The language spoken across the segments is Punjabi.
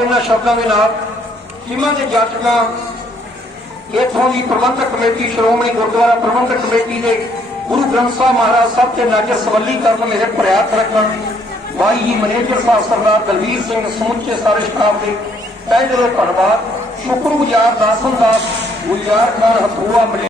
ਇਹਨਾਂ ਸ਼ਬਦਾਂ ਦੇ ਨਾਲ ਟੀਮਾਂ ਦੇ ਜਾਚਕਾਂ ਇੱਥੋਂ ਦੀ ਪ੍ਰਬੰਧਕ ਕਮੇਟੀ, ਸ਼੍ਰੋਮਣੀ ਗੁਰਦੁਆਰਾ ਪ੍ਰਬੰਧਕ ਕਮੇਟੀ ਦੇ ਗੁਰੂ ਗ੍ਰੰਥ ਸਾਹਿਬ ਮਹਾਰਾਜ ਸਾਹਿਬ ਤੇ ਨਾਜਰ ਸਵੱਲੀ ਕਰਨ ਮੇਰੇ ਪ੍ਰਿਆਤ ਰੱਖਣ ਬਾਈ ਜੀ ਮੈਨੇਜਰ ਸਾਹਿਬ ਸਰਦਾਰ ਦਲਵੀਰ ਸਿੰਘ ਸਮੁੱਚੇ ਸਾਰੇ ਸਟਾਫ ਦੇ ਤਹਿ ਦਿਲੋਂ ਧੰਨਵਾਦ ਸ਼ੁਕਰਗੁਜ਼ਾਰ ਦਾਸਨ ਦਾਸ ਗੁਲਜ਼ਾਰ ਖਾਨ ਹਥੂਆ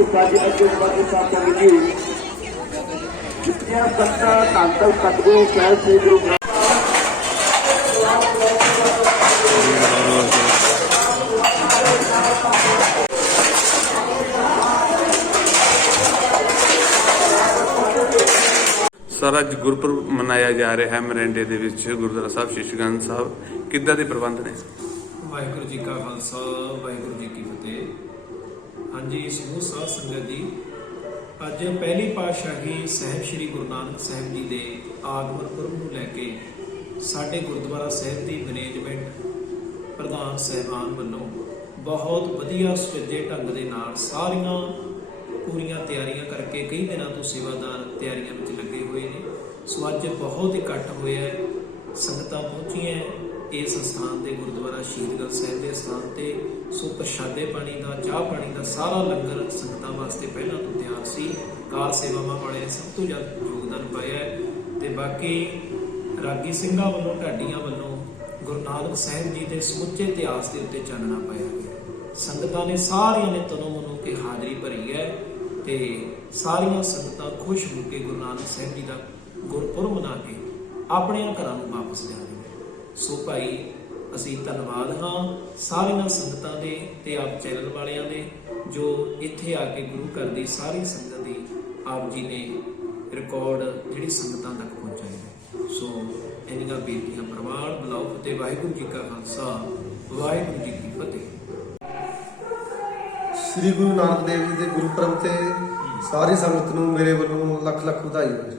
ਇੱਕ ਗੁਰੂ ਕੀ ਸਾਜੀ ਅੱਗੇ ਵਾਜੀ ਸਾਹਿਬ ਜੀ ਜਿਤਿਆ ਸੱਤਾ ਕਾਂਤਲ ਸਰ, ਅੱਜ ਗੁਰਪੁਰਬ ਮਨਾਇਆ ਜਾ ਰਿਹਾ ਹੈ ਮਰਿੰਡੇ ਦੇ ਵਿੱਚ, ਗੁਰਦੁਆਰਾ ਸਾਹਿਬ ਸ਼ੀਸ਼ਗੰਜ ਸਾਹਿਬ। ਕਿੱਦਾਂ ਦੇ ਪ੍ਰਬੰਧ ਨੇ? ਵਾਹਿਗੁਰੂ ਜੀ ਕਾ ਖਾਲਸਾ, ਵਾਹਿਗੁਰੂ ਜੀ ਕੀ ਫਤਿਹ। ਹਾਂਜੀ ਸਮੂਹ ਸਾਧ ਸੰਗਤ ਜੀ। ਅੱਜ ਪਹਿਲੀ ਪਾਤਸ਼ਾਹੀ ਸਹਿਬ ਸ੍ਰੀ ਗੁਰੂ ਨਾਨਕ ਸਾਹਿਬ ਜੀ ਦੇ ਆਗਮਨ ਪੁਰਬ ਨੂੰ ਲੈ ਕੇ ਸਾਡੇ ਗੁਰਦੁਆਰਾ ਸਾਹਿਬ ਦੀ ਮੈਨੇਜਮੈਂਟ ਪ੍ਰਧਾਨ ਸਹਿਬਾਨ ਵੱਲੋਂ ਬਹੁਤ ਵਧੀਆ ਸੁਚੱਜੇ ਢੰਗ ਦੇ ਨਾਲ ਸਾਰੀਆਂ ਪੂਰੀਆਂ ਤਿਆਰੀਆਂ ਕਰਕੇ ਕਈ ਦਿਨਾਂ ਤੋਂ ਸੇਵਾਦਾਰ ਤਿਆਰੀਆਂ ਵਿੱਚ ਲੱਗੇ ਹੋਏ ਨੇ। ਸੋ ਅੱਜ ਬਹੁਤ ਇਕੱਠ ਹੋਇਆ ਸੰਗਤਾਂ ਪਹੁੰਚੀਆਂ ਇਸ ਸਥਾਨ ਦੇ ਗੁਰਦੁਆਰਾ ਸ਼ਹੀਦਗੜ੍ਹ ਸਾਹਿਬ ਦੇ ਸਥਾਨ ਤੇ ਸੋ ਪ੍ਰਸ਼ਾਦੇ ਪਾਣੀ ਦਾ, ਚਾਹ ਪਾਣੀ ਦਾ ਸਾਰਾ ਲੰਗਰ ਸੰਗਤਾਂ ਵਾਸਤੇ ਪਹਿਲਾਂ ਤੋਂ ਤਿਆਰ ਸੀ। ਕਾਰ ਸੇਵਾਵਾਂ ਵਾਲੇ ਸਭ ਤੋਂ ਜ਼ਿਆਦਾ ਯੋਗਦਾਨ ਪਾਇਆ ਹੈ ਤੇ ਬਾਕੀ ਰਾਗੀ ਸਿੰਘਾਂ ਵੱਲੋਂ, ਢਾਡੀਆਂ ਵੱਲੋਂ ਗੁਰੂ ਨਾਨਕ ਸਾਹਿਬ ਜੀ ਦੇ ਸਮੁੱਚੇ ਇਤਿਹਾਸ ਦੇ ਉੱਤੇ ਚਾਨਣਾ ਪਾਇਆ ਗਿਆ ਸੰਗਤਾਂ ਨੇ ਸਾਰਿਆਂ ਨੇ ਤਨੋਂ ਮਨੋਂ ਕੇ ਹਾਜ਼ਰੀ ਭਰੀ ਹੈ ਤੇ ਸਾਰੀਆਂ ਸੰਗਤਾਂ ਖੁਸ਼ ਹੋ ਕੇ ਗੁਰੂ ਨਾਨਕ ਸਾਹਿਬ ਜੀ ਦਾ ਗੁਰਪੁਰਬ ਮਨਾ ਕੇ ਆਪਣੀਆਂ ਘਰਾਂ ਨੂੰ ਵਾਪਸ ਜਾ ਰਹੀਆਂ ਸੋ ਭਾਈ ਅਸੀਂ ਧੰਨਵਾਦ ਹਾਂ ਸਾਰੀਆਂ ਸੰਗਤਾਂ ਦੇ ਤੇ ਆਪ ਚੈਨਲ ਵਾਲਿਆਂ ਦੇ ਜੋ ਇੱਥੇ ਆ ਕੇ ਗੁਰੂ ਘਰ ਦੀ ਸਾਰੀ ਸੰਗਤ ਦੀ ਆਪ ਜੀ ਨੇ ਰਿਕਾਰਡ ਜਿਹੜੀ ਸੰਗਤਾਂ ਤੱਕ ਪਹੁੰਚਾਈ ਹੈ। ਸੋ ਇਹਨਾਂ ਬੇਨਤੀਆਂ ਪ੍ਰਵਾਨ ਬੁਲਾਓ ਫਤਿਹ ਵਾਹਿਗੁਰੂ ਜੀ ਕਾ ਖਾਲਸਾ ਵਾਹਿਗੁਰੂ ਜੀ ਕੀ ਫਤਿਹ। ਸ੍ਰੀ ਗੁਰੂ ਨਾਨਕ ਦੇਵ ਜੀ ਦੇ ਗੁਰਪੁਰਬ ਤੇ ਸਾਰੀ ਸੰਗਤ ਨੂੰ ਮੇਰੇ ਵੱਲੋਂ ਲੱਖ ਲੱਖ ਵਧਾਈ ਹੋਵੇ।